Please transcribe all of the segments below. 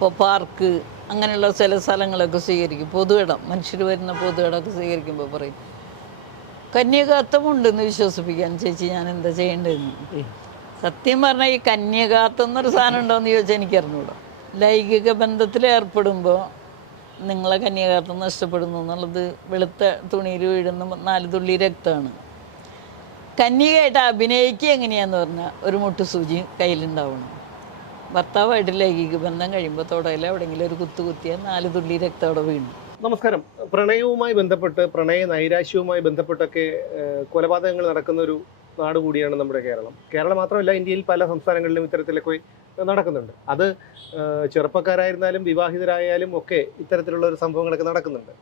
ഇപ്പോൾ പാർക്ക് അങ്ങനെയുള്ള ചില സ്ഥലങ്ങളൊക്കെ സ്വീകരിക്കും. പൊതു ഇടം മനുഷ്യർ വരുന്ന പൊതു ഇടമൊക്കെ സ്വീകരിക്കുമ്പോൾ പറയും. കന്യകാത്വമുണ്ടെന്ന് വിശ്വസിപ്പിക്കാൻ ചേച്ചി ഞാൻ എന്താ ചെയ്യേണ്ടതെന്ന്. സത്യം പറഞ്ഞാൽ ഈ കന്യകാത്വം എന്നൊരു സാധനം ഉണ്ടോയെന്ന് ചോദിച്ചാൽ എനിക്കറിഞ്ഞൂടാ. ലൈംഗിക ബന്ധത്തിൽ ഏർപ്പെടുമ്പോൾ നിങ്ങളെ കന്യകാത്വം നഷ്ടപ്പെടുന്നു എന്നുള്ളത് വെളുത്ത തുണിയിൽ വീഴുന്ന നാല് തുള്ളി രക്തമാണ്. കന്യകയായിട്ട് അഭിനയിക്കുക എങ്ങനെയാന്ന് പറഞ്ഞാൽ ഒരു മുട്ട് സൂചി കയ്യിലുണ്ടാവണം. ഭർത്താവായിട്ട് ലൈംഗിക ബന്ധം കഴിയുമ്പോൾ തൊടയിൽ എവിടെയെങ്കിലും ഒരു കുത്തു കുത്തിയാൽ നാല് തുള്ളി രക്തം അവിടെ വീണു. നമസ്കാരം. പ്രണയവുമായി ബന്ധപ്പെട്ട് പ്രണയ നൈരാശ്യവുമായി ബന്ധപ്പെട്ടൊക്കെ കൊലപാതകങ്ങൾ നടക്കുന്ന ഒരു നാട് കൂടിയാണ് നമ്മുടെ കേരളം. കേരളം മാത്രമല്ല ഇന്ത്യയിൽ പല സംസ്ഥാനങ്ങളിലും ഇത്തരത്തിലൊക്കെ നടക്കുന്നുണ്ട്. അത് ചെറുപ്പക്കാരായിരുന്നാലും വിവാഹിതരായാലും ഒക്കെ ഇത്തരത്തിലുള്ള ഒരു സംഭവങ്ങളൊക്കെ നടക്കുന്നുണ്ട്.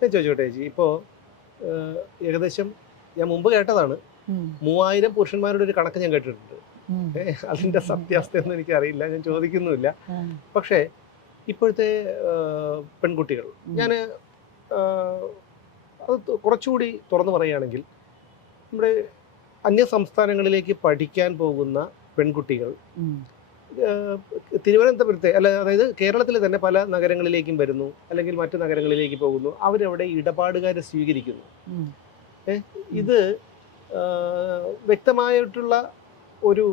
ഞാൻ ചോദിച്ചോട്ടെ ചേച്ചി ഇപ്പോൾ ഏകദേശം ഞാൻ മുമ്പ് കേട്ടതാണ്. മൂവായിരം പുരുഷന്മാരുടെ ഒരു കണക്ക് ഞാൻ കേട്ടിട്ടുണ്ട്. അതിന്റെ സത്യാവസ്ഥയൊന്നും എനിക്ക് അറിയില്ല ഞാൻ ചോദിക്കുന്നുമില്ല. പക്ഷേ ഇപ്പോഴത്തെ പെൺകുട്ടികൾ. ഞാൻ അത് കുറച്ചുകൂടി തുറന്നു പറയുകയാണെങ്കിൽ നമ്മുടെ അന്യ സംസ്ഥാനങ്ങളിലേക്ക് പഠിക്കാൻ പോകുന്ന പെൺകുട്ടികൾ തിരുവനന്തപുരത്തെ അല്ല അതായത് കേരളത്തിലെ തന്നെ പല നഗരങ്ങളിലേക്കും വരുന്നു അല്ലെങ്കിൽ മറ്റു നഗരങ്ങളിലേക്ക് പോകുന്നു അവരവിടെ ഇടപാടുകാരെ സ്വീകരിക്കുന്നു. ഇത് വ്യക്തമായിട്ടുള്ള ഒരു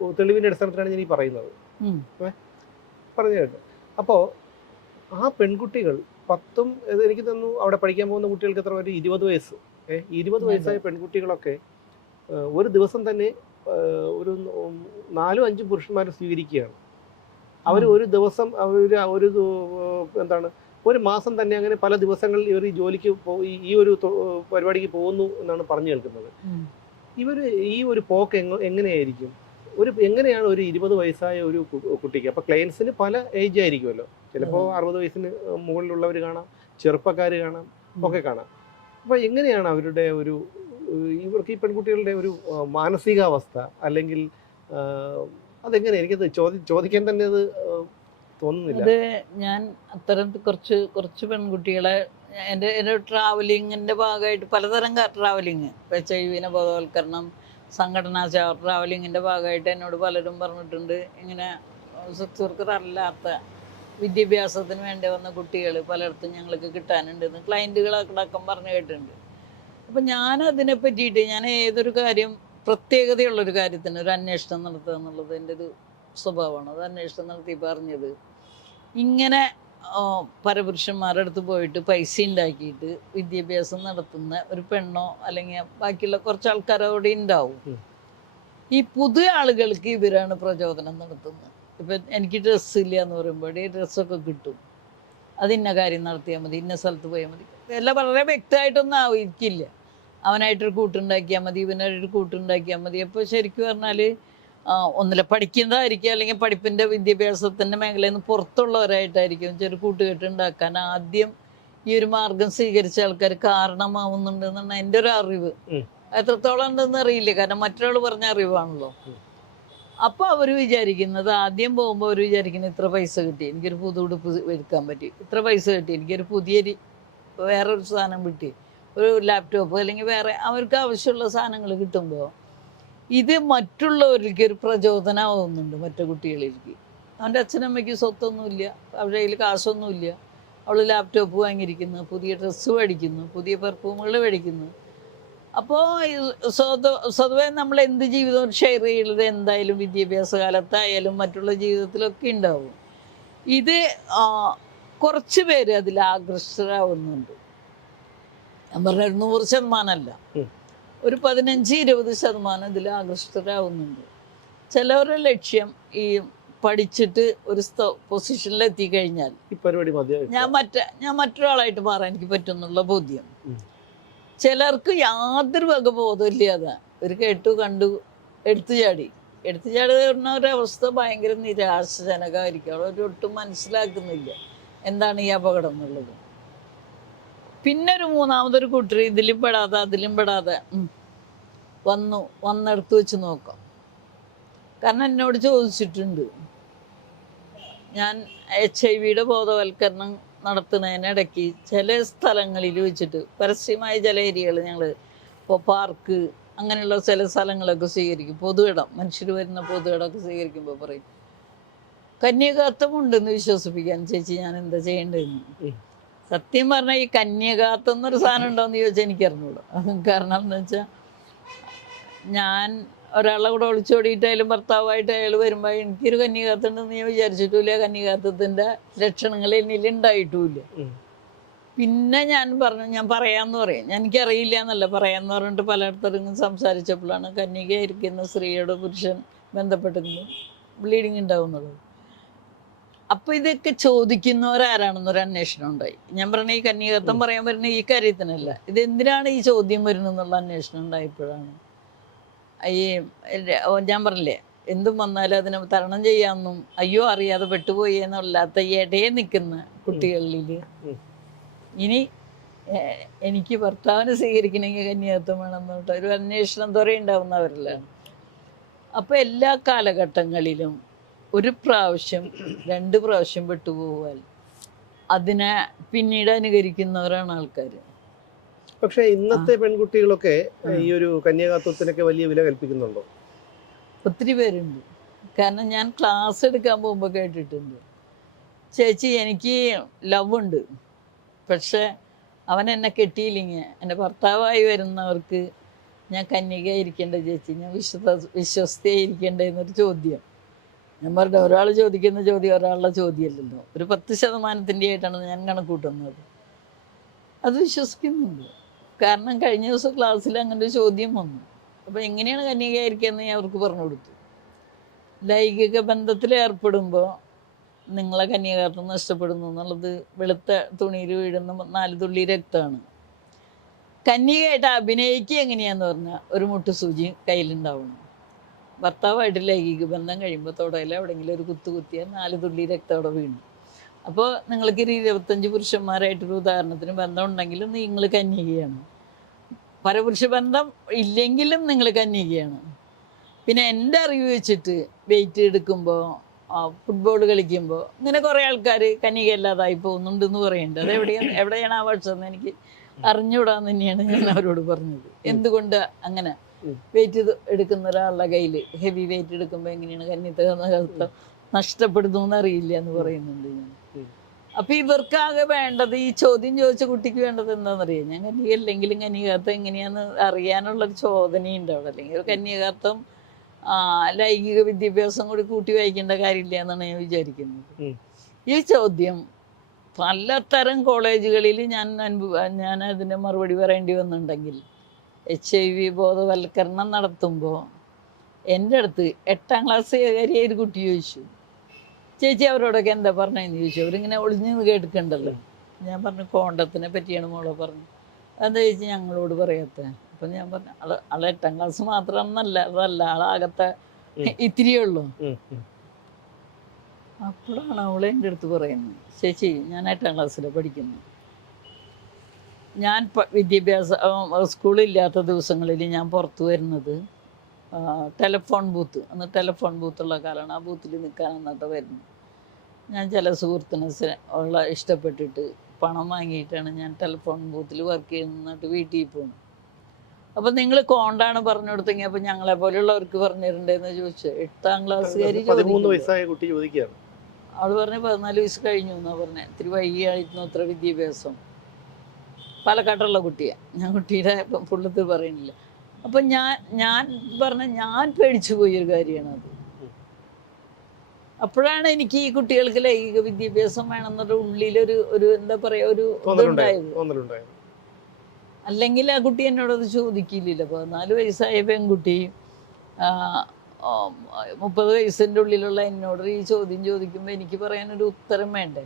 തെളിവിന്റെ അടിസ്ഥാനത്തിലാണ് ഞാൻ ഈ പറയുന്നത്. പറഞ്ഞു കേട്ടോ. അപ്പോൾ ആ പെൺകുട്ടികൾ പത്തും എനിക്ക് തന്നു അവിടെ പഠിക്കാൻ പോകുന്ന കുട്ടികൾക്ക് എത്ര ഒരു ഇരുപത് വയസ്സ്. ഏ? ഇരുപത് വയസ്സായ പെൺകുട്ടികളൊക്കെ ഒരു ദിവസം തന്നെ ഒരു നാലും അഞ്ചും പുരുഷന്മാരെ സ്വീകരിക്കുകയാണ്. അവർ ഒരു ദിവസം അവർ ഒരു എന്താണ് ഒരു മാസം തന്നെ അങ്ങനെ പല ദിവസങ്ങളിൽ ഇവർ ഈ ജോലിക്ക് ഈ ഒരു പരിപാടിക്ക് പോകുന്നു എന്നാണ് പറഞ്ഞു കേൾക്കുന്നത്. ഇവർ ഈ ഒരു പോക്ക് എങ്ങ എങ്ങനെയായിരിക്കും? ഒരു എങ്ങനെയാണ് ഒരു ഇരുപത് വയസ്സായ ഒരു കുട്ടിക്ക്? അപ്പോൾ ക്ലയൻസിന് പല ഏജ് ആയിരിക്കുമല്ലോ. ചിലപ്പോൾ അറുപത് വയസ്സിന് മുകളിലുള്ളവർ കാണാം ചെറുപ്പക്കാർ കാണാം ഒക്കെ കാണാം. അപ്പോൾ എങ്ങനെയാണ് അവരുടെ ഒരു ഇവർക്ക് ഈ പെൺകുട്ടികളുടെ ഒരു മാനസികാവസ്ഥ? അല്ലെങ്കിൽ അതെങ്ങനെ? എനിക്കത് ചോദി ചോദിക്കാൻ തന്നെ അത് തോന്നുന്നില്ല. അത് ഞാൻ അത്തരം കുറച്ച് കുറച്ച് പെൺകുട്ടികളെ എന്റെ എന്റെ ട്രാവലിങ്ങിന്റെ ഭാഗമായിട്ട് പലതരം ട്രാവലിങ് എച്ച് ഐ വിനെ ബോധവൽക്കരണം സംഘടനാ ട്രാവലിങ്ങിന്റെ ഭാഗമായിട്ട് എന്നോട് പലരും പറഞ്ഞിട്ടുണ്ട്. ഇങ്ങനെ സുഹൃത്തുക്കറല്ലാത്ത വിദ്യാഭ്യാസത്തിന് വേണ്ടി വന്ന കുട്ടികൾ പലയിടത്തും ഞങ്ങൾക്ക് കിട്ടാനുണ്ടെന്ന് ക്ലയന്റുകളടക്കം പറഞ്ഞു കേട്ടിട്ടുണ്ട്. അപ്പം ഞാൻ അതിനെ പറ്റിയിട്ട് ഞാൻ ഏതൊരു കാര്യം പ്രത്യേകതയുള്ളൊരു കാര്യത്തിന് ഒരു അന്വേഷണം നടത്തുക എന്നുള്ളത് എന്റെ ഒരു സ്വഭാവമാണ്. അത് അന്വേഷണം നടത്തി പറഞ്ഞത് ഇങ്ങനെ പരപുരുഷന്മാരുടെ അടുത്ത് പോയിട്ട് പൈസ ഉണ്ടാക്കിയിട്ട് വിദ്യാഭ്യാസം നടത്തുന്ന ഒരു പെണ്ണോ അല്ലെങ്കിൽ ബാക്കിയുള്ള കുറച്ച് ആൾക്കാരോടെ ഉണ്ടാവും. ഈ പുതിയ ആളുകൾക്ക് ഇവരാണ് പ്രചോദനം നടത്തുന്നത്. ഇപ്പം എനിക്ക് ഡ്രസ്സ് ഇല്ല എന്ന് പറയുമ്പോൾ ഈ ഡ്രസ്സൊക്കെ കിട്ടും. അത് ഇന്ന കാര്യം നടത്തിയാൽ മതി ഇന്ന സ്ഥലത്ത് പോയാൽ മതി. എല്ലാം വളരെ വ്യക്തമായിട്ടൊന്നും ആയിരിക്കില്ല. അവനായിട്ടൊരു കൂട്ടുണ്ടാക്കിയാൽ മതി ഇവനായിട്ടൊരു കൂട്ടുണ്ടാക്കിയാൽ മതി. അപ്പോൾ ശരിക്കും പറഞ്ഞാൽ ഒന്നില്ല പഠിക്കുന്നതായിരിക്കും അല്ലെങ്കിൽ പഠിപ്പിന്റെ വിദ്യാഭ്യാസത്തിന്റെ മേഖലയിൽ നിന്ന് പുറത്തുള്ളവരായിട്ടായിരിക്കും ചെറു കൂട്ടുകെട്ട് ഉണ്ടാക്കാൻ ആദ്യം ഈ ഒരു മാർഗം സ്വീകരിച്ച ആൾക്കാർ കാരണമാവുന്നുണ്ട് എന്നാണ് എന്റെ ഒരു അറിവ്. എത്രത്തോളം ഉണ്ടെന്ന് അറിയില്ല കാരണം മറ്റൊരാൾ പറഞ്ഞ അറിവാണല്ലോ. അപ്പോൾ അവർ വിചാരിക്കുന്നത് ആദ്യം പോകുമ്പോൾ അവർ വിചാരിക്കുന്നത് ഇത്ര പൈസ കിട്ടി എനിക്കൊരു പുതു ഉടുപ്പ് എടുക്കാൻ പറ്റി ഇത്ര പൈസ കിട്ടി എനിക്കൊരു പുതിയ വേറെ വേറൊരു സാധനം കിട്ടി ഒരു ലാപ്ടോപ്പ് അല്ലെങ്കിൽ വേറെ അവർക്ക് ആവശ്യമുള്ള സാധനങ്ങൾ കിട്ടുമ്പോൾ ഇത് മറ്റുള്ളവർക്ക് ഒരു പ്രചോദനമാവുന്നുണ്ട് മറ്റു കുട്ടികളിലേക്ക്. അവന്റെ അച്ഛനമ്മയ്ക്ക് സ്വത്തൊന്നുമില്ല അവരുടെ കയ്യിൽ കാശൊന്നുമില്ല. അവൾ ലാപ്ടോപ്പ് വാങ്ങിയിരിക്കുന്നു പുതിയ ഡ്രസ്സ് മേടിക്കുന്നു പുതിയ പെർഫ്യൂമുകൾ മേടിക്കുന്നു. അപ്പോൾ സ്വത സ്വതവേ നമ്മൾ എന്ത് ജീവിതവും ഷെയർ ചെയ്യുന്നത്? എന്തായാലും വിദ്യാഭ്യാസ കാലത്തായാലും മറ്റുള്ള ജീവിതത്തിലൊക്കെ ഉണ്ടാവും. ഇത് കുറച്ച് പേര് അതിൽ ആകർഷകരാവുന്നുണ്ട് ഞാൻ പറഞ്ഞ ഒരു നൂറ് ശതമാനമല്ല. ഒരു പതിനഞ്ച് ഇരുപത് ശതമാനം ഇതിൽ ആകർഷിതരാകുന്നുണ്ട് ചിലവരുടെ ലക്ഷ്യം ഈ പഠിച്ചിട്ട് ഒരു പൊസിഷനിൽ എത്തിക്കഴിഞ്ഞാൽ ഞാൻ മറ്റ ഞാൻ മറ്റൊരാളായിട്ട് മാറാൻ എനിക്ക് പറ്റുന്നുള്ള ബോധ്യം. ചിലർക്ക് യാതൊരു വക ബോധമില്ലാതെ ഒരു കേട്ടു കണ്ടു എടുത്തു ചാടി. എടുത്തു ചാടി വരുന്ന ഒരവസ്ഥ ഭയങ്കര നിരാശജനകമായിരിക്കും. അവർ ഒട്ടും മനസ്സിലാക്കുന്നില്ല. എന്താണ് ഈ അപകടം എന്നുള്ളത്? പിന്നെ ഒരു മൂന്നാമതൊരു കൂട്ടർ ഇതിലും പെടാതെ അതിലും പെടാതെ വന്നു വന്നെടുത്ത് വെച്ച് നോക്കാം. കാരണം എന്നോട് ചോദിച്ചിട്ടുണ്ട്. ഞാൻ എച്ച് ഐ വിയുടെ ബോധവൽക്കരണം നടത്തുന്നതിനിടയ്ക്ക് ചില സ്ഥലങ്ങളിൽ വെച്ചിട്ട് പരസ്യമായ ചില ഏരിയകൾ ഞങ്ങൾ ഇപ്പോൾ പാർക്ക് അങ്ങനെയുള്ള ചില സ്ഥലങ്ങളൊക്കെ സ്വീകരിക്കും. പൊതു ഇടം മനുഷ്യർ വരുന്ന പൊതു ഇടമൊക്കെ സ്വീകരിക്കുമ്പോൾ പറയും കന്യകാത്വം ഉണ്ടെന്ന് വിശ്വസിപ്പിക്കാൻ ചേച്ചി ഞാൻ എന്താ ചെയ്യേണ്ടതെന്ന്. സത്യം പറഞ്ഞാൽ ഈ കന്യകാത്വം എന്നൊരു സാധനം ഉണ്ടോയെന്ന് ചോദിച്ചാൽ എനിക്ക് അറിഞ്ഞൂടാ. കാരണം എന്താ വെച്ചാൽ ഞാൻ ഒരാളെ കൂടെ ഒളിച്ചോടിയിട്ടായാലും ഭർത്താവായിട്ട് അയാൾ വരുമ്പോൾ എനിക്കൊരു കന്യകാത്തുണ്ടെന്ന് ഞാൻ വിചാരിച്ചിട്ടില്ല കന്യകാത്തത്തിന്റെ ലക്ഷണങ്ങൾ എന്നിൽ ഉണ്ടായിട്ടുമില്ല. പിന്നെ ഞാൻ പറഞ്ഞു ഞാൻ പറയാമെന്ന് പറയും. ഞാൻ എനിക്കറിയില്ല എന്നല്ല. പറയാമെന്ന് പറഞ്ഞിട്ട് പലയിടത്തും സംസാരിച്ചപ്പോഴാണ് കന്യകയായിരിക്കുന്ന സ്ത്രീയുടെ പുരുഷൻ ബന്ധപ്പെട്ടിരുന്നു ബ്ലീഡിങ് ഉണ്ടാവുന്നത്. അപ്പോൾ ഇതൊക്കെ ചോദിക്കുന്നവരാരാണെന്നൊരു അന്വേഷണം ഉണ്ടായി. ഞാൻ പറഞ്ഞ ഈ കന്യകത്വം പറയാൻ വരുന്ന ഈ കാര്യത്തിനല്ല. ഇത് എന്തിനാണ് ഈ ചോദ്യം വരുന്നെന്നുള്ള അന്വേഷണം ഉണ്ടായപ്പോഴാണ്. ഈ ഞാൻ പറഞ്ഞില്ലേ എന്തും വന്നാലും അതിനെ തരണം ചെയ്യാമെന്നും അയ്യോ അറിയാതെ പെട്ടുപോയി എന്നല്ലാത്ത ഇടയെ നിൽക്കുന്ന കുട്ടികളിൽ ഇനി എനിക്ക് ഭർത്താവിനെ സ്വീകരിക്കണമെങ്കിൽ കന്യാത്വം വേണമെന്ന് പറഞ്ഞിട്ട് ഒരു അന്വേഷണം തുറ ഉണ്ടാവുന്നവരിലാണ് അപ്പോൾ എല്ലാ കാലഘട്ടങ്ങളിലും ഒരു പ്രാവശ്യം രണ്ട് പ്രാവശ്യം പെട്ടുപോകാൻ അതിനെ പിന്നീട് അനുകരിക്കുന്നവരാണ് ആൾക്കാർ പക്ഷേ ഇന്നത്തെ പെൺകുട്ടികളൊക്കെ ഈ ഒരു കന്യാകാത്വത്തിനൊക്കെ വലിയ വില കൽപ്പിക്കുന്നുണ്ടോ? ഒത്തിരി പേരുണ്ട്. കാരണം ഞാൻ ക്ലാസ് എടുക്കാൻ പോകുമ്പോൾ കേട്ടിട്ടുണ്ട്. ചേച്ചി എനിക്ക് ലവ് ഉണ്ട് പക്ഷെ അവൻ എന്നെ കെട്ടിയില്ലെങ്കിൽ എന്റെ ഭർത്താവായി വരുന്നവർക്ക് ഞാൻ കന്യകയായിരിക്കേണ്ട ചേച്ചി ഞാൻ വിശ്വസ വിശ്വസ്തയായിരിക്കേണ്ടതെന്നൊരു ചോദ്യം. ഞാൻ പറഞ്ഞു ഒരാൾ ചോദിക്കുന്ന ചോദ്യം ഒരാളുടെ ചോദ്യമല്ലല്ലോ. ഒരു പത്ത് ശതമാനത്തിന്റെ ആയിട്ടാണ് ഞാൻ കണക്കൂട്ടുന്നത്. അത് വിശ്വസിക്കുന്നുണ്ട്. കാരണം കഴിഞ്ഞ ദിവസം ക്ലാസ്സിൽ അങ്ങനെ ഒരു ചോദ്യം വന്നു. അപ്പോൾ എങ്ങനെയാണ് കന്യകയായിരിക്കുന്നത് ഞാൻ അവർക്ക് പറഞ്ഞു കൊടുത്തു. ലൈംഗിക ബന്ധത്തിൽ ഏർപ്പെടുമ്പോൾ നിങ്ങളെ കന്യകാത്വം നഷ്ടപ്പെടുന്നു എന്നുള്ളത് വെളുത്ത തുണിയിൽ വീഴുന്ന നാല് തുള്ളി രക്തമാണ്. കന്യകയായിട്ട് അഭിനയിക്കുക എങ്ങനെയാന്ന് പറഞ്ഞാൽ ഒരു മുട്ട് മുട്ടുസൂചി കയ്യിലുണ്ടാവണം. ഭർത്താവായിട്ട് ലൈംഗിക ബന്ധം കഴിയുമ്പോൾ തുടയിൽ എവിടെയെങ്കിലും ഒരു കുത്തു കുത്തിയാൽ നാല് തുള്ളി രക്തം അവിടെ വീണു. അപ്പോൾ നിങ്ങൾക്ക് ഒരു ഇരുപത്തഞ്ച് പുരുഷന്മാരായിട്ടൊരു ഉദാഹരണത്തിന് ബന്ധം ഉണ്ടെങ്കിലും നിങ്ങൾ കന്യകയാണ്. പരപുരുഷ ബന്ധം ഇല്ലെങ്കിലും നിങ്ങൾ കന്യകയാണ്. പിന്നെ എന്റെ അറിവ് വെച്ചിട്ട് വെയിറ്റ് എടുക്കുമ്പോൾ ഫുട്ബോൾ കളിക്കുമ്പോൾ ഇങ്ങനെ കുറേ ആൾക്കാർ കന്യകയല്ലാതായി പോകുന്നുണ്ടെന്ന് പറയുന്നുണ്ട് അത് എവിടെയാണ് എവിടെയാണ് ആ പക്ഷം എനിക്ക് അറിഞ്ഞുകൂടാന്ന് തന്നെയാണ് ഞാൻ അവരോട് പറഞ്ഞത്. എന്തുകൊണ്ട് അങ്ങനെ. വെയിറ്റ് എടുക്കുന്ന ഒരാളുടെ കയ്യിൽ ഹെവി വെയിറ്റ് എടുക്കുമ്പോൾ എങ്ങനെയാണ് കന്യത്വം നഷ്ടപ്പെടുന്നു എന്നറിയില്ല എന്ന് പറയുന്നുണ്ട് ഞാൻ. അപ്പൊ ഇവർക്കാകെ വേണ്ടത് ഈ ചോദ്യം ചോദിച്ച കുട്ടിക്ക് വേണ്ടത് എന്താണെന്നറിയാം ഞാൻ കന്യകല്ലെങ്കിലും കന്യകാർത്ഥം എങ്ങനെയാന്ന് അറിയാനുള്ളൊരു ചോദനയുണ്ട് അവിടെ. അല്ലെങ്കിൽ ഒരു ആ, ലൈംഗിക വിദ്യാഭ്യാസം കൂടി കൂട്ടി വായിക്കേണ്ട കാര്യമില്ല എന്നാണ് ഞാൻ വിചാരിക്കുന്നത്. ഈ ചോദ്യം പലതരം കോളേജുകളിൽ ഞാൻ അനുഭവ ഞാൻ അതിന് മറുപടി പറയേണ്ടി വന്നിട്ടുണ്ടെങ്കിൽ എച്ച് ഐ വി ബോധവൽക്കരണം നടത്തുമ്പോൾ എന്റെ അടുത്ത് എട്ടാം ക്ലാസ് കയറിയ ഒരു കുട്ടി ചോദിച്ചു. ചേച്ചി അവരോടൊക്കെ എന്താ പറഞ്ഞതെന്ന് ചോദിച്ചു. അവരിങ്ങനെ ഒളിഞ്ഞു നിന്ന് കേൾക്കണ്ടല്ലോ ഞാൻ പറഞ്ഞു കോണ്ടത്തിനെ പറ്റിയാണ് മോളെ പറഞ്ഞു എന്താ ചേച്ചി ഞങ്ങളോട് പറയാത്ത? അപ്പം ഞാൻ പറഞ്ഞു ആൾ ആളെ എട്ടാം ക്ലാസ് മാത്രമെന്നല്ല അതല്ല ആളാകത്തെ ഇത്തിരി ഇത്തിരിയേ ഉള്ളൂ. അപ്പോഴാണ് അവളെ എന്റെ അടുത്ത് പറയുന്നത്. ചേച്ചി ഞാൻ എട്ടാം ക്ലാസ്സിലാണ് പഠിക്കുന്നു ഞാൻ വിദ്യാഭ്യാസ സ്കൂളില്ലാത്ത ദിവസങ്ങളിൽ ഞാൻ പുറത്തു വരുന്നത് ടെലഫോൺ ബൂത്ത് അന്ന് ടെലഫോൺ ബൂത്തുള്ള കാലമാണ് ആ ബൂത്തിൽ നിൽക്കാൻ എന്നിട്ട് വരുന്നത്. ഞാൻ ചില സുഹൃത്തിനെ ഉള്ള ഇഷ്ടപ്പെട്ടിട്ട് പണം വാങ്ങിയിട്ടാണ് ഞാൻ ടെലഫോൺ ബൂത്തിൽ വർക്ക് ചെയ്യുന്നിട്ട് വീട്ടിൽ പോകുന്നത് അപ്പം നിങ്ങൾ കോണ്ടാണ് പറഞ്ഞു കൊടുത്തെങ്കിൽ അപ്പം ഞങ്ങളെ പോലെയുള്ളവർക്ക് പറഞ്ഞു തരണ്ടേന്ന് ചോദിച്ചു. എട്ടാം ക്ലാസ്സുകാരി അവൾ പറഞ്ഞ പതിനാല് വയസ്സ് കഴിഞ്ഞു എന്നാ പറഞ്ഞത് ഇത്തിരി വൈകിയായിരുന്നു അത്ര വിദ്യാഭ്യാസം. പാലക്കാട്ടുള്ള കുട്ടിയാണ് ഞാൻ കുട്ടിയുടെ പുള്ളത്ത് പറയുന്നില്ല. അപ്പം ഞാൻ ഞാൻ പറഞ്ഞ ഞാൻ പേടിച്ചു പോയൊരു കാര്യമാണ് അത് അപ്പോഴാണ് എനിക്ക് ഈ കുട്ടികൾക്ക് ലൈംഗിക വിദ്യാഭ്യാസം വേണമെന്നൊരു ഉള്ളിലൊരു ഒരു എന്താ പറയാ ഒരു ഇതുണ്ടായത് അല്ലെങ്കിൽ ആ കുട്ടി എന്നോടത് ചോദിക്കില്ലല്ലോ. പതിനാല് വയസ്സായ പെൺകുട്ടി മുപ്പത് വയസ്സിന്റെ ഉള്ളിലുള്ള എന്നോട് ഈ ചോദ്യം ചോദിക്കുമ്പോൾ എനിക്ക് പറയാനൊരു ഉത്തരം വേണ്ടേ.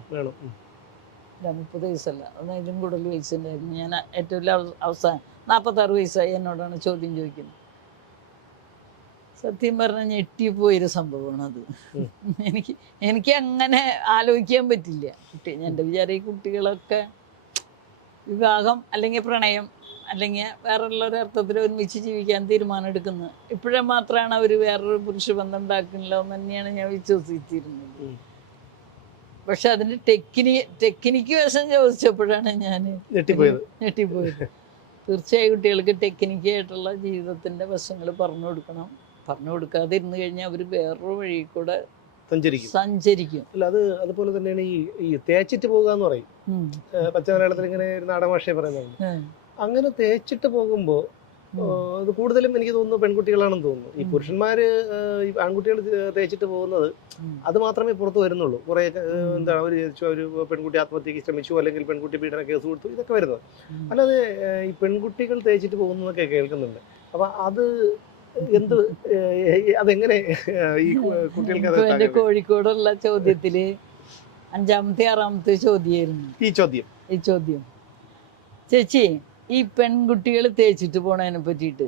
ഇല്ല മുപ്പത് വയസ്സല്ല. അതിലും കൂടുതൽ വയസ്സുണ്ടായിരുന്നു ഞാൻ ഏറ്റവും വലിയ അവസാനം നാൽപ്പത്താറ് വയസ്സായി എന്നോടാണ് ചോദ്യം ചോദിക്കുന്നത്. സത്യം പറഞ്ഞാൽ ഞെട്ടിപ്പോയൊരു സംഭവമാണ് അത്. എനിക്ക് എനിക്ക് അങ്ങനെ ആലോചിക്കാൻ പറ്റില്ല. കുട്ടി എന്റെ വിചാരം ഈ കുട്ടികളൊക്കെ വിവാഹം അല്ലെങ്കിൽ പ്രണയം അല്ലെങ്കിൽ വേറെയുള്ള ഒരു അർത്ഥത്തിൽ ഒരുമിച്ച് ജീവിക്കാൻ തീരുമാനം എടുക്കുന്നത്. ഇപ്പോഴേ മാത്രമാണ് അവർ വേറൊരു പുരുഷ ബന്ധം ഉണ്ടാക്കുന്നില്ല എന്ന് തന്നെയാണ് ഞാൻ വിശ്വസിച്ചിരുന്നത്. പക്ഷെ അതിന്റെ ടെക്നി ടെക്നിക്ക് വശം ചോദിച്ചപ്പോഴാണ് ഞാൻ ഞെട്ടിപ്പോയത്. ഞെട്ടിപ്പോയത്. തീർച്ചയായും കുട്ടികൾക്ക് ടെക്നിക്കായിട്ടുള്ള ജീവിതത്തിന്റെ വശങ്ങൾ പറഞ്ഞു കൊടുക്കണം. പറഞ്ഞു കൊടുക്കാതെ ഇരുന്ന് കഴിഞ്ഞാൽ അവർ വേറൊരു വഴി കൂടെ സഞ്ചരിക്കും. സഞ്ചരിക്കും. അല്ല അത് അതുപോലെ തന്നെയാണ് ഈ ഈ തേച്ചിട്ട് പോകുക എന്ന് പറയും. പച്ച മലയാളത്തിൽ ഇങ്ങനെ ഒരു നാടൻ ഭാഷയെ പറയുന്നത്. അങ്ങനെ തേച്ചിട്ട് പോകുമ്പോൾ. അത് കൂടുതലും എനിക്ക് തോന്നുന്നു പെൺകുട്ടികളാണെന്ന് തോന്നുന്നു. ഈ പുരുഷന്മാര് ഈ ആൺകുട്ടികൾ തേച്ചിട്ട് പോകുന്നത് അത് മാത്രമേ പുറത്തു വരുന്നുള്ളൂ. കുറെ. എന്താണ് അവർ ഒരു പെൺകുട്ടി ആത്മഹത്യക്ക് ശ്രമിച്ചു അല്ലെങ്കിൽ പെൺകുട്ടി പീഡന കേസ് കൊടുത്തു ഇതൊക്കെ വരുന്നത്. അല്ലാതെ ഈ പെൺകുട്ടികൾ തേച്ചിട്ട് പോകുന്നതൊക്കെ കേൾക്കുന്നുണ്ട്. അപ്പൊ അത് എന്ത് അതെങ്ങനെ ഈ കുട്ടികൾക്ക് കോഴിക്കോടുള്ള ചോദ്യത്തിൽ അഞ്ചാമത്തെ ആറാമത്തെ ചോദ്യമായിരുന്നു. ഈ ചോദ്യം. ഈ ചോദ്യം. ചേച്ചി ഈ പെൺകുട്ടികൾ തേച്ചിട്ട് പോണതിനെ പറ്റിയിട്ട്.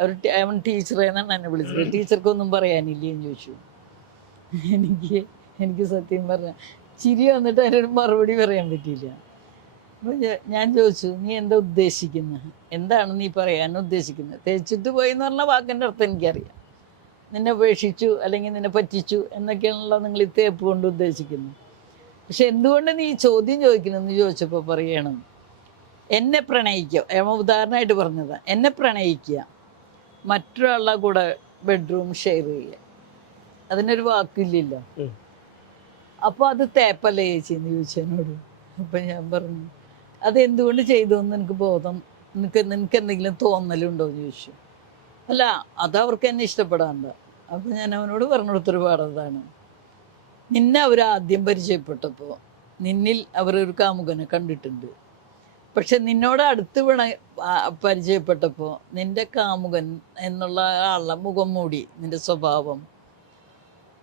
അവർ അവൻ ടീച്ചറെ എന്നാണ് എന്നെ വിളിച്ചത്. ടീച്ചർക്കൊന്നും പറയാനില്ലേ എന്ന് ചോദിച്ചു. എനിക്ക് എനിക്ക് സത്യം പറഞ്ഞ ചിരി വന്നിട്ട് അതിനൊരു മറുപടി പറയാൻ പറ്റിയില്ല. അപ്പോൾ ഞാൻ ചോദിച്ചു നീ എന്താ ഉദ്ദേശിക്കുന്നത് എന്താണ് നീ പറയാൻ ഉദ്ദേശിക്കുന്നത് തേച്ചിട്ട് പോയി എന്ന് പറഞ്ഞ വാക്കിന്റെ അർത്ഥം എനിക്കറിയാം. നിന്നെ ഉപേക്ഷിച്ചു അല്ലെങ്കിൽ നിന്നെ പറ്റിച്ചു എന്നൊക്കെയാണല്ലോ നിങ്ങൾ ഈ തേപ്പ് കൊണ്ട് ഉദ്ദേശിക്കുന്നത് പക്ഷെ എന്തുകൊണ്ട് നീ ചോദ്യം ചോദിക്കണമെന്ന് ചോദിച്ചപ്പോൾ പറയണം. എന്നെ പ്രണയിക്കുക. ഉദാഹരണമായിട്ട് പറഞ്ഞത്. എന്നെ പ്രണയിക്കുക. മറ്റൊരാളുടെ കൂടെ ബെഡ്റൂം ഷെയർ ചെയ്യുക. അതിനൊരു വാക്കില്ലല്ലോ. അപ്പോൾ അത് തേപ്പല്ലേ ചേച്ചി എന്ന് ചോദിച്ചു എന്നോട് അപ്പം ഞാൻ പറഞ്ഞു അത് എന്തുകൊണ്ട് ചെയ്തു എന്ന് എനിക്ക് ബോധം? നിനക്ക് നിനക്ക് എന്തെങ്കിലും തോന്നലുണ്ടോ? എന്ന് ചോദിച്ചു. അല്ല അത് അവർക്ക് എന്നെ ഇഷ്ടപ്പെടാണ്ട അപ്പം ഞാൻ അവനോട് പറഞ്ഞു കൊടുത്തൊരു പാടതാണ് നിന്നെ അവർ ആദ്യം പരിചയപ്പെട്ടപ്പോൾ നിന്നിൽ അവർ ഒരു കാമുകനെ കണ്ടിട്ടുണ്ട്. പക്ഷെ നിന്നോട് അടുത്ത് ആ, പരിചയപ്പെട്ടപ്പോൾ നിന്റെ കാമുകൻ എന്നുള്ള ആളുടെ മുഖം മൂടി നിന്റെ സ്വഭാവം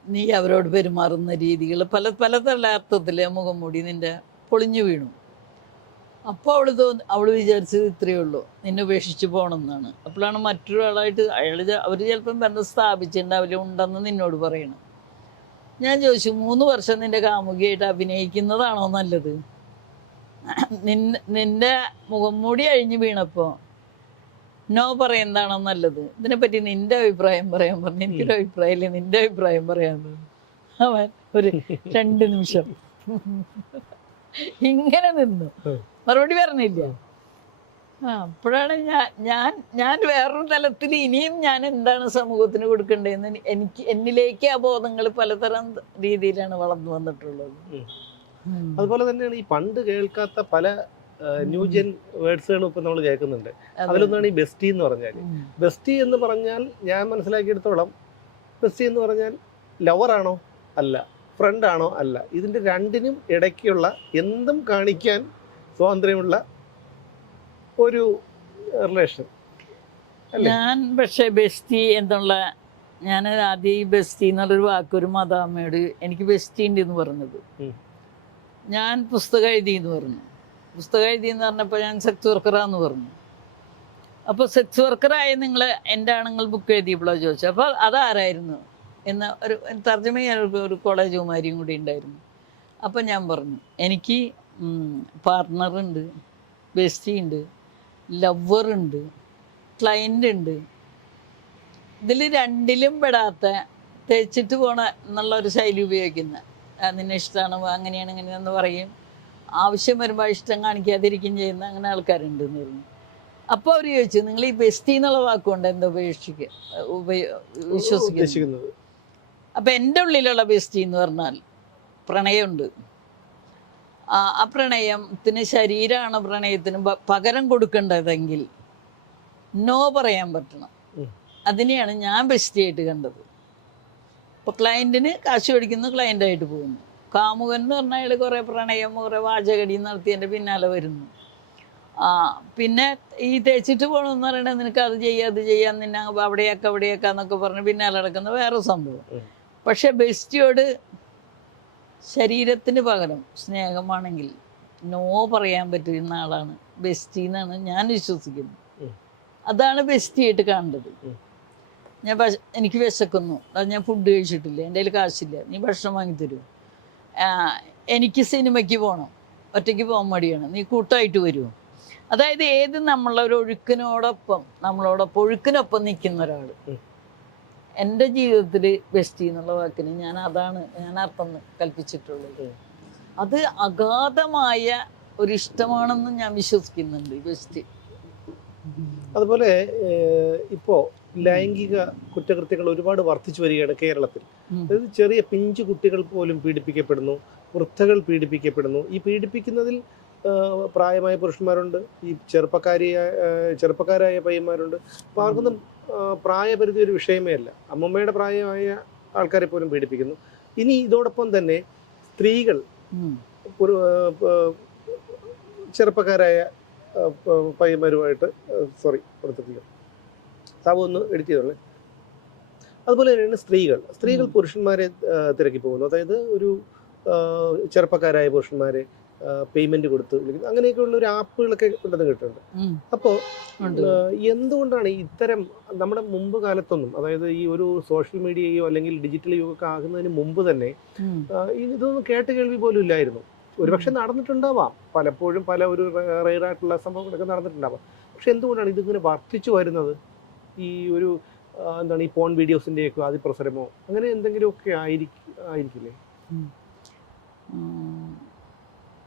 നീ അവരോട് പെരുമാറുന്ന രീതികൾ പല പല അർത്ഥത്തിൽ മുഖം മൂടി നിന്റെ പൊളിഞ്ഞു വീണു. അപ്പോൾ അവൾ തോന്നി അവൾ വിചാരിച്ചത് ഇത്രയേ ഉള്ളൂ നിന്നെ ഉപേക്ഷിച്ച് പോകണമെന്നാണ് അപ്പോഴാണ് മറ്റൊരാളായിട്ട് അയാൾ അവർ ചിലപ്പം ബന്ധം സ്ഥാപിച്ചിട്ടുണ്ടാവില്ല ഉണ്ടെന്ന് നിന്നോട് പറയണം. ഞാൻ ചോദിച്ചു മൂന്ന് വർഷം നിന്റെ കാമുകിയായിട്ട് അഭിനയിക്കുന്നതാണോ നല്ലത്? നിന്നെ നിന്റെ മുഖം മൂടി അഴിഞ്ഞു വീണപ്പോൾ നോ പറയുന്നതാണോ നല്ലത്. ഇതിനെപ്പറ്റി നിന്റെ അഭിപ്രായം പറയാൻ പറഞ്ഞു. എനിക്കൊരു അഭിപ്രായമില്ല. നിന്റെ അഭിപ്രായം പറയാൻ അവൻ ഒരു രണ്ട് നിമിഷം ഇങ്ങനെ നിന്നു. മറുപടി പറഞ്ഞില്ല. ആ അപ്പോഴാണ് ഞാൻ ഞാൻ ഞാൻ വേറൊരു തലത്തിൽ ഇനിയും ഞാൻ എന്താണ് സമൂഹത്തിന് കൊടുക്കേണ്ടതെന്ന് എനിക്ക് എന്നിലേക്ക് ആ ബോധങ്ങൾ പലതരം രീതിയിലാണ് വളർന്നു വന്നിട്ടുള്ളത്. അതുപോലെ തന്നെയാണ് ഈ പണ്ട് കേൾക്കാത്ത പല ന്യൂജൻ വേർഡ്സുകളും ഇപ്പൊ നമ്മൾ കേൾക്കുന്നുണ്ട്. അതിലൊന്നാണ് ഈ ബെസ്റ്റി എന്ന് പറഞ്ഞാൽ ബെസ്റ്റി എന്ന് പറഞ്ഞാൽ ഞാൻ മനസ്സിലാക്കിയെടുത്തോളം ബെസ്റ്റി എന്ന് പറഞ്ഞാൽ ലവറാണോ അല്ല ഫ്രണ്ട് ആണോ അല്ല. ഇതിന്റെ രണ്ടിനും ഇടയ്ക്കുള്ള എന്തും കാണിക്കാൻ സ്വാതന്ത്ര്യമുള്ള ഒരു റിലേഷൻ? ഞാൻ പക്ഷേ ബെസ്റ്റി എന്നുള്ള ഞാൻ ആദ്യം ഈ ബെസ്റ്റി എന്നുള്ളൊരു വാക്കൊരു ഒരു മദാമ്മയോട് എനിക്ക് ബെസ്റ്റി ഉണ്ട് എന്ന് പറഞ്ഞത്. ഞാൻ പുസ്തകം എഴുതി എന്ന് പറഞ്ഞു. പുസ്തകം എഴുതി എന്ന് പറഞ്ഞപ്പോൾ ഞാൻ സെക്സ് വർക്കറാന്ന് പറഞ്ഞു. അപ്പോൾ സെക്സ് വർക്കറായ നിങ്ങൾ എന്റെ ആണുങ്ങൾ ബുക്ക് എഴുതിയപ്പോഴോ ചോദിച്ചു അപ്പോൾ അതാരായിരുന്നു? എന്ന ഒരു തർജമ ഒരു- കോളേജ് കുമാരിയും കൂടി ഉണ്ടായിരുന്നു. അപ്പം ഞാൻ പറഞ്ഞു എനിക്ക് പാർട്ട്ണറുണ്ട് ബെസ്റ്റി ഉണ്ട് ലവറുണ്ട് ക്ലയന്റ് ഉണ്ട് ഇതിൽ രണ്ടിലും പെടാത്ത തേച്ചിട്ട് പോണ എന്നുള്ള ഒരു ശൈലി ഉപയോഗിക്കുന്ന നിന്നെ ഇഷ്ടമാണ് അങ്ങനെയാണ് ഇങ്ങനെയാണെന്ന് പറയും. ആവശ്യം വരുമ്പോൾ ഇഷ്ടം കാണിക്കാതിരിക്കും ചെയ്യുന്ന അങ്ങനെ ആൾക്കാരുണ്ട് എന്ന് പറഞ്ഞു. അപ്പോൾ അവർ ചോദിച്ചു നിങ്ങൾ ഈ ബെസ്റ്റി എന്നുള്ള വാക്കുകൊണ്ട് എന്താ ഉപേക്ഷിക്കുക ഉപയോ വിശ്വസിക്കുന്നത്? അപ്പം എന്റെ ഉള്ളിലുള്ള ബെസ്റ്റി എന്ന് പറഞ്ഞാൽ പ്രണയമുണ്ട്. ആ പ്രണയത്തിന് ശരീരമാണ് പ്രണയത്തിന് പകരം കൊടുക്കേണ്ടതെങ്കിൽ നോ പറയാൻ പറ്റണം. അതിനെയാണ് ഞാൻ ബെസ്റ്റിയായിട്ട് കണ്ടത്. ഇപ്പോൾ ക്ലയന്റിന് കാശ് മേടിക്കുന്നു ക്ലയന്റായിട്ട് പോകുന്നു. കാമുകൻ എന്ന് പറഞ്ഞാൽ അയാൾ കുറേ പ്രണയം കുറേ വാചകടി നടത്തി എന്റെ പിന്നാലെ വരുന്നു. ആ പിന്നെ ഈ തേച്ചിട്ട് പോകണമെന്ന് പറയണത് നിനക്ക് അത് ചെയ്യാം അത് ചെയ്യാം നിന്നെ അവിടെയാക്കാം അവിടെയാക്കാന്നൊക്കെ പറഞ്ഞ് പിന്നാലെ നടക്കുന്ന വേറെ സംഭവം. പക്ഷേ ബെസ്റ്റിയോട് ശരീരത്തിന് പകരം സ്നേഹമാണെങ്കിൽ നോ പറയാൻ പറ്റുന്ന ആളാണ് ബെസ്റ്റി എന്നാണ് ഞാൻ വിശ്വസിക്കുന്നത്. അതാണ് ബെസ്റ്റിയായിട്ട് കാണേണ്ടത്. ഞാൻ എനിക്ക് വിശക്കുന്നു. അത് ഞാൻ ഫുഡ് കഴിച്ചിട്ടില്ല. എന്റെ കയ്യിൽ കാശില്ല. നീ ഭക്ഷണം വാങ്ങിത്തരൂ എനിക്ക് സിനിമയ്ക്ക് പോകണം ഒറ്റയ്ക്ക് പോകാൻ മടിയാണ്. നീ കൂട്ടായിട്ട് വരുമോ അതായത് ഏത് നമ്മളൊരു ഒഴുക്കിനോടൊപ്പം നമ്മളോടൊപ്പം ഒഴുക്കിനൊപ്പം നിൽക്കുന്ന ഒരാൾ. എന്റെ ജീവിതത്തിൽ ബെസ്റ്റി എന്നുള്ള വാക്കിന് ഞാൻ അതാണ് ഞാൻ അർത്ഥം കൽപ്പിച്ചിട്ടുള്ളത്. അത് അഗാധമായ ഒരു ഇഷ്ടമാണെന്ന് ഞാൻ വിശ്വസിക്കുന്നുണ്ട്. ബെസ്റ്റ് അതുപോലെ ഇപ്പോൾ ഇപ്പോ ലൈംഗിക കുറ്റകൃത്യങ്ങൾ ഒരുപാട് വർദ്ധിച്ചു വരികയാണ് കേരളത്തിൽ. അതായത് ചെറിയ പിഞ്ചു കുട്ടികൾ പോലും പീഡിപ്പിക്കപ്പെടുന്നു വൃദ്ധകൾ പീഡിപ്പിക്കപ്പെടുന്നു. ഈ പീഡിപ്പിക്കുന്നതിൽ പ്രായമായ പുരുഷന്മാരുണ്ട് ഈ ചെറുപ്പക്കാരിയായ ചെറുപ്പക്കാരായ പയ്യന്മാരുണ്ട്. അപ്പോൾ അവർക്കൊന്നും പ്രായപരിധി ഒരു വിഷയമേ അല്ല. അമ്മമ്മയുടെ പ്രായമായ ആൾക്കാരെ പോലും പീഡിപ്പിക്കുന്നു. ഇനി ഇതോടൊപ്പം തന്നെ സ്ത്രീകൾ ചെറുപ്പക്കാരായ പയ്യന്മാരുമായിട്ട് സോറി കൊടുത്തിട്ടില്ല. സാബു ഒന്ന് എഡിറ്റ് ചെയ്തോളെ. അതുപോലെ തന്നെയാണ് സ്ത്രീകൾ. സ്ത്രീകൾ പുരുഷന്മാരെ തിരക്കി പോകുന്നു. അതായത് ഒരു ചെറുപ്പക്കാരായ പുരുഷന്മാരെ പേയ്മെന്റ് കൊടുത്ത് വിളിക്കുന്നു. അങ്ങനെയൊക്കെയുള്ള ഒരു ആപ്പുകളൊക്കെ ഉണ്ടെന്ന് കേട്ടിട്ടുണ്ട്. അപ്പോൾ എന്തുകൊണ്ടാണ് ഇത്തരം നമ്മുടെ മുമ്പ് കാലത്തൊന്നും അതായത് ഈ ഒരു സോഷ്യൽ മീഡിയയോ അല്ലെങ്കിൽ ഡിജിറ്റൽ യുഗമൊക്കെ ആകുന്നതിന് മുമ്പ് തന്നെ ഇതൊന്നും കേട്ട് കേൾവി പോലും ഇല്ലായിരുന്നു. ഒരുപക്ഷെ നടന്നിട്ടുണ്ടാവാം. പലപ്പോഴും പല ഒരു റെയർ ആയിട്ടുള്ള സംഭവങ്ങളൊക്കെ നടന്നിട്ടുണ്ടാവാം. പക്ഷെ എന്തുകൊണ്ടാണ് ഇതിങ്ങനെ വർദ്ധിച്ചു വരുന്നത്? ഈ ഒരു എന്താണ് ഈ പോൺ വീഡിയോസിന്റെയൊക്കെ അതിപ്രസരമോ അങ്ങനെ എന്തെങ്കിലുമൊക്കെ ആയിരിക്കും ആയിരിക്കില്ലേ?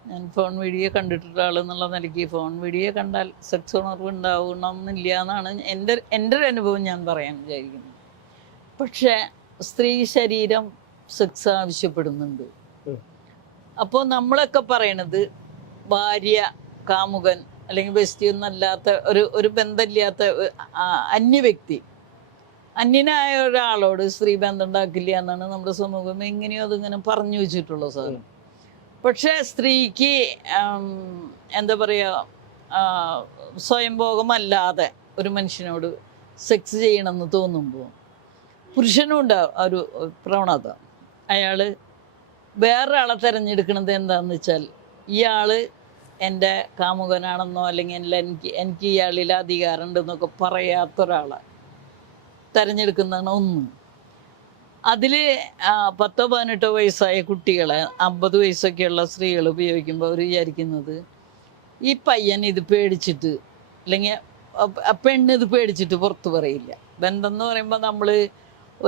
ഞാൻ ഫോൺ വീഡിയോ കണ്ടിട്ടുള്ള ആളെന്നുള്ള നിലയ്ക്ക് ഫോൺ വീഡിയോ കണ്ടാൽ സെക്സ് ഉണർവ് ഉണ്ടാവണമെന്നില്ല എന്നാണ് എന്റെ എന്റെ ഒരു അനുഭവം ഞാൻ പറയാൻ വിചാരിക്കുന്നത് പക്ഷേ സ്ത്രീ ശരീരം സെക്സ് ആവശ്യപ്പെടുന്നുണ്ട്. അപ്പോൾ നമ്മളൊക്കെ പറയണത് ഭാര്യ കാമുകൻ അല്ലെങ്കിൽ ബെസ്റ്റി ഒന്നല്ലാത്ത ഒരു ഒരു ബന്ധമില്ലാത്ത അന്യ വ്യക്തി. അന്യനായ ഒരാളോട് സ്ത്രീ ബന്ധം ഉണ്ടാക്കില്ല എന്നാണ് നമ്മുടെ സമൂഹം എങ്ങനെയോ അതിങ്ങനെ പറഞ്ഞു വെച്ചിട്ടുള്ള സാധനം. പക്ഷേ സ്ത്രീക്ക് എന്താ പറയുക സ്വയംഭോഗമല്ലാതെ ഒരു മനുഷ്യനോട് സെക്സ് ചെയ്യണമെന്ന് തോന്നുമ്പോൾ പുരുഷനും ഉണ്ടാവും ആ ഒരു പ്രവണത. അയാൾ വേറൊരാളെ തിരഞ്ഞെടുക്കുന്നത് എന്താണെന്ന് വെച്ചാൽ ഇയാൾ എന്റെ കാമുകനാണെന്നോ അല്ലെങ്കിൽ എനിക്ക് എനിക്ക് ഇയാളിൽ അധികാരം ഉണ്ടെന്നൊക്കെ പറയാത്ത ഒരാളെ തിരഞ്ഞെടുക്കുന്നതാണ് ഒന്ന്. അതിൽ പത്തോ പതിനെട്ടോ വയസ്സായ കുട്ടികളെ അമ്പത് വയസ്സൊക്കെയുള്ള സ്ത്രീകൾ ഉപയോഗിക്കുമ്പോൾ അവർ വിചാരിക്കുന്നത് ഈ പയ്യൻ ഇത് പേടിച്ചിട്ട് അല്ലെങ്കിൽ പെണ്ണ് ഇത് പേടിച്ചിട്ട് പുറത്ത് പറയില്ല. ബന്ധം എന്ന് പറയുമ്പോൾ നമ്മൾ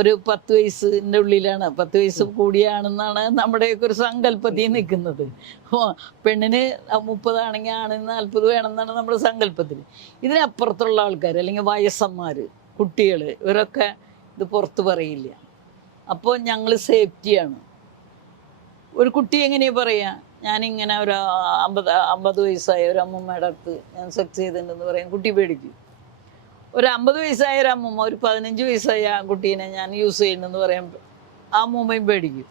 ഒരു പത്ത് വയസ്സിന്റെ ഉള്ളിലാണ്. പത്ത് വയസ്സ് കൂടിയാണെന്നാണ് നമ്മുടെയൊക്കെ ഒരു സങ്കല്പത്തിൽ നിൽക്കുന്നത്. പെണ്ണിന് മുപ്പതാണെങ്കിൽ ആണിന് നാൽപ്പത് വേണമെന്നാണ് നമ്മുടെ സങ്കല്പത്തിൽ. ഇതിനപ്പുറത്തുള്ള ആൾക്കാർ അല്ലെങ്കിൽ വയസ്സന്മാർ കുട്ടികൾ ഇവരൊക്കെ ഇത് പുറത്ത് പറയില്ല. അപ്പോൾ ഞങ്ങൾ സേഫ്റ്റിയാണ് ഒരു കുട്ടി എങ്ങനെയാ പറയുക ഞാനിങ്ങനെ ഒരു അമ്പത് അമ്പത് വയസ്സായ ഒരു അമ്മമ്മയുടെ അടുത്ത് ഞാൻ സെക്സ് ചെയ്തിട്ടുണ്ടെന്ന് പറയാൻ കുട്ടി പേടിക്കും. ഒരു അമ്പത് വയസ്സായ ഒരു അമ്മമ്മ ഒരു പതിനഞ്ച് വയസ്സായ ആ കുട്ടീനെ ഞാൻ യൂസ് ചെയ്യുന്നെന്ന് പറയാൻ ആ അമ്മൂമ്മയും പേടിക്കും.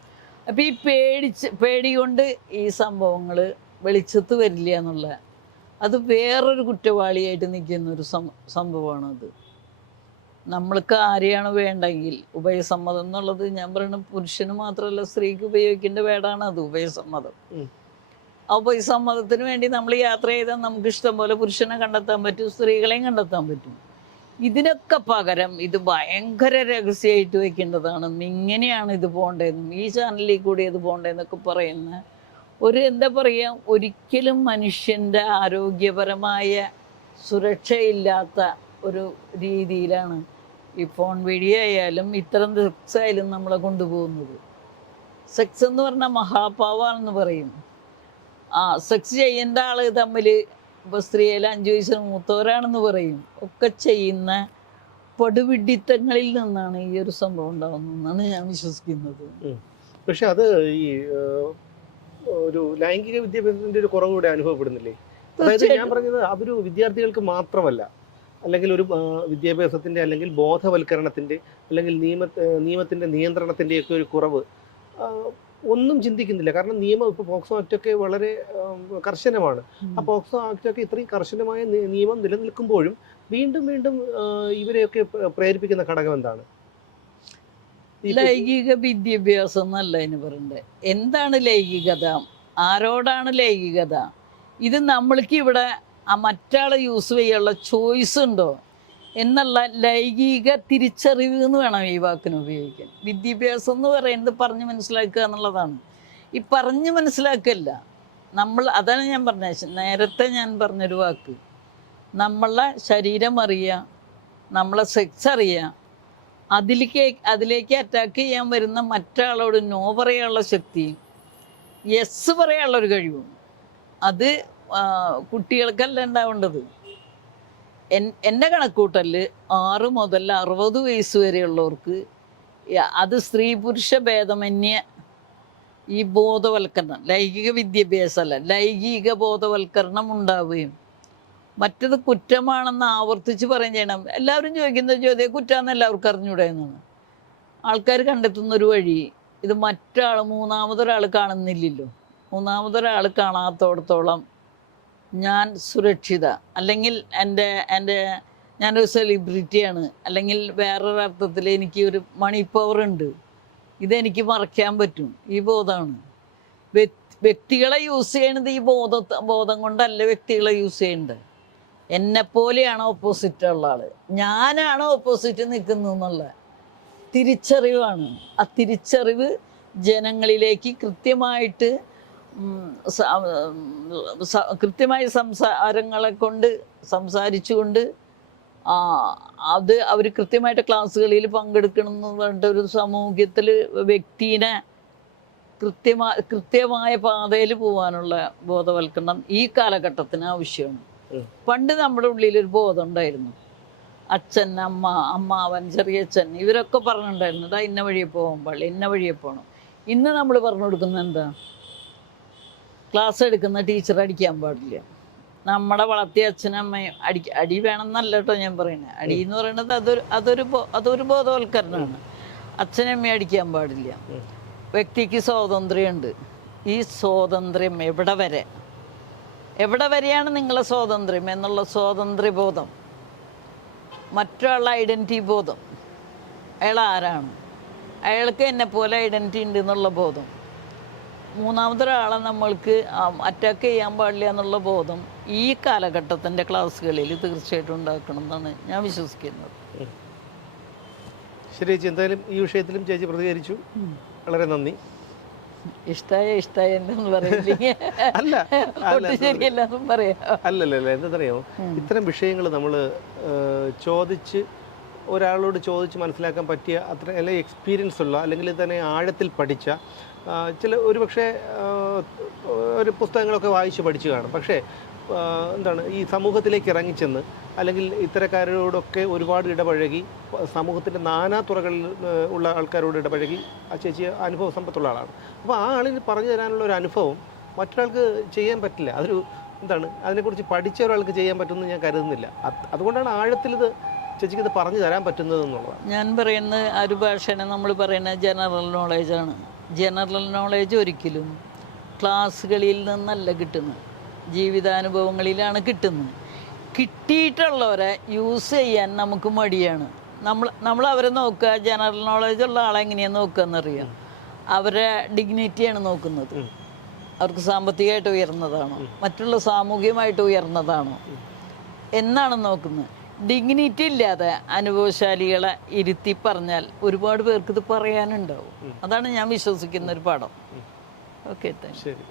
അപ്പോൾ ഈ പേടിച്ച് പേടി കൊണ്ട് ഈ സംഭവങ്ങൾ വെളിച്ചത്ത് വരില്ല എന്നുള്ള അത് വേറൊരു കുറ്റവാളിയായിട്ട് നിൽക്കുന്ന ഒരു സം അത്. നമ്മൾക്ക് ആരെയാണ് വേണ്ടെങ്കിൽ ഉഭയസമ്മതം എന്നുള്ളത് ഞാൻ പറയുന്നത് പുരുഷന് മാത്രമല്ല സ്ത്രീക്ക് ഉപയോഗിക്കേണ്ട വേടാണ് അത് ഉഭയസമ്മതം. ആ ഉഭയസമ്മതത്തിന് വേണ്ടി നമ്മൾ യാത്ര ചെയ്താൽ നമുക്ക് ഇഷ്ടം പോലെ പുരുഷനെ കണ്ടെത്താൻ പറ്റും സ്ത്രീകളെയും കണ്ടെത്താൻ പറ്റും. ഇതിനൊക്കെ പകരം ഇത് ഭയങ്കര രഹസ്യമായിട്ട് വെക്കേണ്ടതാണെന്ന് ഇങ്ങനെയാണ് ഇത് പോകേണ്ടതെന്നും ഈ ചാനലിൽ കൂടി ഇത് പോകേണ്ടതെന്നൊക്കെ പറയുന്ന ഒരു എന്താ പറയുക ഒരിക്കലും മനുഷ്യന്റെ ആരോഗ്യപരമായ സുരക്ഷയില്ലാത്ത ഒരു രീതിയിലാണ് ഈ ഫോൺ വഴിയായാലും ഇത്തരം സെക്സായാലും നമ്മളെ കൊണ്ടുപോകുന്നത്. സെക്സ് എന്ന് പറഞ്ഞാൽ മഹാപാവാണെന്ന് പറയും. ആ സെക്സ് ചെയ്യേണ്ട ആൾ തമ്മിൽ ഇപ്പോൾ സ്ത്രീയിൽ അഞ്ച് വയസ്സിന് മൂത്തവരാണെന്ന് പറയും. ഒക്കെ ചെയ്യുന്ന പടുവിഡിത്തങ്ങളിൽ നിന്നാണ് ഈ ഒരു സംഭവം ഉണ്ടാകുന്നതെന്നാണ് ഞാൻ വിശ്വസിക്കുന്നത്. പക്ഷെ അത് ഈ ഒരു ലൈംഗിക വിദ്യാഭ്യാസത്തിന്റെ ഒരു കുറവ് കൂടെ അനുഭവപ്പെടുന്നില്ലേ? അതായത് ഞാൻ. പറഞ്ഞത് അതൊരു വിദ്യാർത്ഥികൾക്ക് മാത്രമല്ല. അല്ലെങ്കിൽ ഒരു വിദ്യാഭ്യാസത്തിന്റെ അല്ലെങ്കിൽ ബോധവൽക്കരണത്തിന്റെ അല്ലെങ്കിൽ നിയമ നിയമത്തിന്റെ നിയന്ത്രണത്തിന്റെയൊക്കെ ഒരു കുറവ് ഒന്നും ചിന്തിക്കുന്നില്ല. കാരണം നിയമം ഇപ്പോൾ പോക്സോ ആക്റ്റൊക്കെ വളരെ കർശനമാണ്. ആ പോക്സോ ആക്റ്റൊക്കെ ഇത്രയും കർശനമായ നിയമം നിലനിൽക്കുമ്പോഴും വീണ്ടും വീണ്ടും ഇവരെയൊക്കെ പ്രേരിപ്പിക്കുന്ന ഘടകം എന്താണ്? ലൈംഗിക വിദ്യാഭ്യാസം എന്നല്ല അതിന് പറയണ്ടേ. എന്താണ് ലൈംഗികത? ആരോടാണ് ലൈംഗികത? ഇത് നമ്മൾക്ക് ഇവിടെ ആ മറ്റാളെ യൂസ് ചെയ്യാനുള്ള ചോയ്സ് ഉണ്ടോ? എന്നുള്ള ലൈംഗിക തിരിച്ചറിവ് എന്ന് വേണം ഈ വാക്കിന് ഉപയോഗിക്കാൻ. വിദ്യാഭ്യാസം എന്ന് പറയുന്നത് പറഞ്ഞ് മനസ്സിലാക്കുക എന്നുള്ളതാണ്. ഈ പറഞ്ഞ് മനസ്സിലാക്കല്ല. നമ്മൾ അതാണ് ഞാൻ പറഞ്ഞ നേരത്തെ ഞാൻ പറഞ്ഞൊരു വാക്ക്. നമ്മളെ ശരീരം അറിയുക നമ്മളെ സെക്സ് അറിയുക അതിലേക്ക് അതിലേക്ക് അറ്റാക്ക് ചെയ്യാൻ വരുന്ന മറ്റാളോട് നോ പറയാനുള്ള ശക്തി യെസ് പറയാനുള്ള ഒരു കഴിവും. അത് കുട്ടികൾക്കല്ല ഉണ്ടാവേണ്ടത്. എന്റെ കണക്കൂട്ടലിൽ ആറ് മുതൽ അറുപത് വയസ്സ് വരെയുള്ളവർക്ക് അത് സ്ത്രീ പുരുഷ ഭേദമന്യ ഈ ബോധവൽക്കരണം ലൈംഗിക വിദ്യാഭ്യാസമല്ല ലൈംഗിക ബോധവൽക്കരണം ഉണ്ടാവുകയും മറ്റത് കുറ്റമാണെന്ന് ആവർത്തിച്ച് പറയും ചെയ്യണം. എല്ലാവരും ചോദിക്കുന്ന ചോദ്യം കുറ്റമാണെന്ന് എല്ലാവർക്കും അറിഞ്ഞൂടെ എന്നാണ്. ആൾക്കാർ കണ്ടെത്തുന്ന ഒരു വഴി ഇത് മറ്റാൾ മൂന്നാമതൊരാൾ കാണുന്നില്ലല്ലോ. മൂന്നാമതൊരാൾ കാണാത്തോടത്തോളം ഞാൻ സുരക്ഷിത. അല്ലെങ്കിൽ എന്റെ എന്റെ ഞാനൊരു സെലിബ്രിറ്റിയാണ് അല്ലെങ്കിൽ വേറൊരു അർത്ഥത്തിൽ എനിക്ക് ഒരു മണി പവർ ഉണ്ട്. ഇതെനിക്ക് മറക്കാൻ പറ്റും. ഈ ബോധമാണ്. വ്യക്- വ്യക്തികളെ യൂസ് ചെയ്യണത് ഈ ബോധ ബോധം കൊണ്ടല്ല വ്യക്തികളെ യൂസ് ചെയ്യേണ്ടത് എന്നെപ്പോലെയാണ് ഓപ്പോസിറ്റ് ഉള്ള ആൾ ഞാനാണ് ഓപ്പോസിറ്റ് നിൽക്കുന്നതെന്നുള്ള തിരിച്ചറിവാണ്. ആ തിരിച്ചറിവ് ജനങ്ങളിലേക്ക് കൃത്യമായിട്ട് കൃത്യമായ സംസാരങ്ങളെ കൊണ്ട് സംസാരിച്ചുകൊണ്ട് ആ, അത് അവർ കൃത്യമായിട്ട് ക്ലാസ്സുകളിൽ പങ്കെടുക്കണം എന്ന് പറഞ്ഞിട്ട് ഒരു സമൂഹത്തിൽ വ്യക്തിനെ കൃത്യമായ കൃത്യമായ പാതയിൽ പോകാനുള്ള ബോധവൽക്കരണം ഈ കാലഘട്ടത്തിന് ആവശ്യമാണ്. പണ്ട് നമ്മുടെ ഉള്ളിൽ ഒരു ബോധം ഉണ്ടായിരുന്നു. അച്ഛൻ അമ്മ അമ്മാവൻ ചെറിയച്ഛൻ ഇവരൊക്കെ പറഞ്ഞിട്ടുണ്ടായിരുന്നു ഇതാ ഇന്ന വഴിയെ പോകാൻ പാടില്ല ഇന്ന വഴിയെ പോകണം ഇന്ന് നമ്മൾ പറഞ്ഞു കൊടുക്കുന്നത് എന്താ? ക്ലാസ് എടുക്കുന്ന ടീച്ചർ അടിക്കാൻ പാടില്ല. നമ്മുടെ വളർത്തിയ അച്ഛനും അമ്മയും അടി അടി വേണമെന്നല്ല കേട്ടോ ഞാൻ പറയുന്നത് അടി എന്ന് പറയുന്നത് അതൊരു അതൊരു അതൊരു ബോധവൽക്കരണമാണ്. അച്ഛനും അമ്മയും അടിക്കാൻ പാടില്ല. വ്യക്തിക്ക് സ്വാതന്ത്ര്യമുണ്ട്. ഈ സ്വാതന്ത്ര്യം എവിടെ വരെ? എവിടെ വരെയാണ് നിങ്ങളെ സ്വാതന്ത്ര്യം എന്നുള്ള സ്വാതന്ത്ര്യബോധം? മറ്റൊരാളുടെ ഐഡന്റി ബോധം. അയാൾ ആരാണ്? അയാൾക്ക് എന്നെ പോലെ ഐഡന്റി ഉണ്ട് എന്നുള്ള ബോധം. മൂന്നാമതൊരാളെ നമ്മൾക്ക് അറ്റാക്ക് ചെയ്യാൻ പാടില്ല എന്നുള്ള ബോധം ഈ കാലഘട്ടത്തിന്റെ ക്ലാസ്സുകളിൽ തീർച്ചയായിട്ടും ഉണ്ടാക്കണം എന്നാണ് ഞാൻ വിശ്വസിക്കുന്നത്. ശരി ചേച്ചി എന്തായാലും ഈ വിഷയത്തിലും ചേച്ചി പ്രതികരിച്ചു. വളരെ നന്ദി. ഇഷ്ടായ ഇഷ്ടായ എന്ന് പറയില്ലെങ്കിൽ അല്ല അല്ല ഒട്ടും ശരിയല്ല എന്നും പറയാം. അല്ലല്ല എന്താണെന്നറിയാമോ. ഇത്തരം വിഷയങ്ങൾ നമ്മൾ ചോദിച്ച് ഒരാളോട് ചോദിച്ച് മനസ്സിലാക്കാൻ പറ്റിയ അത്ര അല്ലെങ്കിൽ എക്സ്പീരിയൻസ് ഉള്ള അല്ലെങ്കിൽ തന്നെ ആഴത്തിൽ പഠിച്ച ചില ഒരു പക്ഷേ ഒരു പുസ്തകങ്ങളൊക്കെ വായിച്ച് പഠിച്ചു കാണും. പക്ഷേ എന്താണ് ഈ സമൂഹത്തിലേക്ക് ഇറങ്ങിച്ചെന്ന് അല്ലെങ്കിൽ ഇത്തരക്കാരോടൊക്കെ ഒരുപാട് ഇടപഴകി സമൂഹത്തിന്റെ നാനാ തുറകളിൽ ഉള്ള ആൾക്കാരോട് ഇടപഴകി ആ ചേച്ചി അനുഭവ സമ്പത്തുള്ള ആളാണ്. അപ്പോൾ ആ ആളിന് പറഞ്ഞു തരാനുള്ള ഒരു അനുഭവം മറ്റൊരാൾക്ക് ചെയ്യാൻ പറ്റില്ല. അതൊരു എന്താണ് അതിനെക്കുറിച്ച് പഠിച്ച ഒരാൾക്ക് ചെയ്യാൻ പറ്റുമെന്ന് ഞാൻ കരുതുന്നില്ല. അതുകൊണ്ടാണ് ആഴത്തിലിത് ചേച്ചിക്ക് ഇത് പറഞ്ഞു തരാൻ പറ്റുന്നത് എന്നുള്ളതാണ് ഞാൻ പറയുന്നത് ഒരു ഭാഷനെ നമ്മൾ പറയുന്ന ജനറൽ നോളേജാണ് ജനറൽ നോളേജ് ഒരിക്കലും ക്ലാസ്സുകളിൽ നിന്നല്ല കിട്ടുന്നത്. ജീവിതാനുഭവങ്ങളിലാണ് കിട്ടുന്നത്. കിട്ടിയിട്ടുള്ളവരെ യൂസ് ചെയ്യാൻ നമുക്ക് മടിയാണ്. നമ്മൾ നമ്മൾ അവരെ നോക്കുക ജനറൽ നോളേജ് ഉള്ള ആളെ എങ്ങനെയാണ് നോക്കുക എന്നറിയാം. അവരെ ഡിഗ്നിറ്റിയാണ് നോക്കുന്നത്. അവർക്ക് സാമ്പത്തികമായിട്ട് ഉയർന്നതാണോ? മറ്റുള്ള സാമൂഹികമായിട്ട് ഉയർന്നതാണോ? എന്നാണ് നോക്കുന്നത്. ഡിഗ്നിറ്റി ഇല്ലാതെ അനുഭവശാലികളെ ഇരുത്തി പറഞ്ഞാൽ ഒരുപാട് പേർക്ക് ഇത് പറയാനുണ്ടാവും. അതാണ് ഞാൻ വിശ്വസിക്കുന്ന ഒരു പാഠം. ഓക്കെ താങ്ക് ശരി.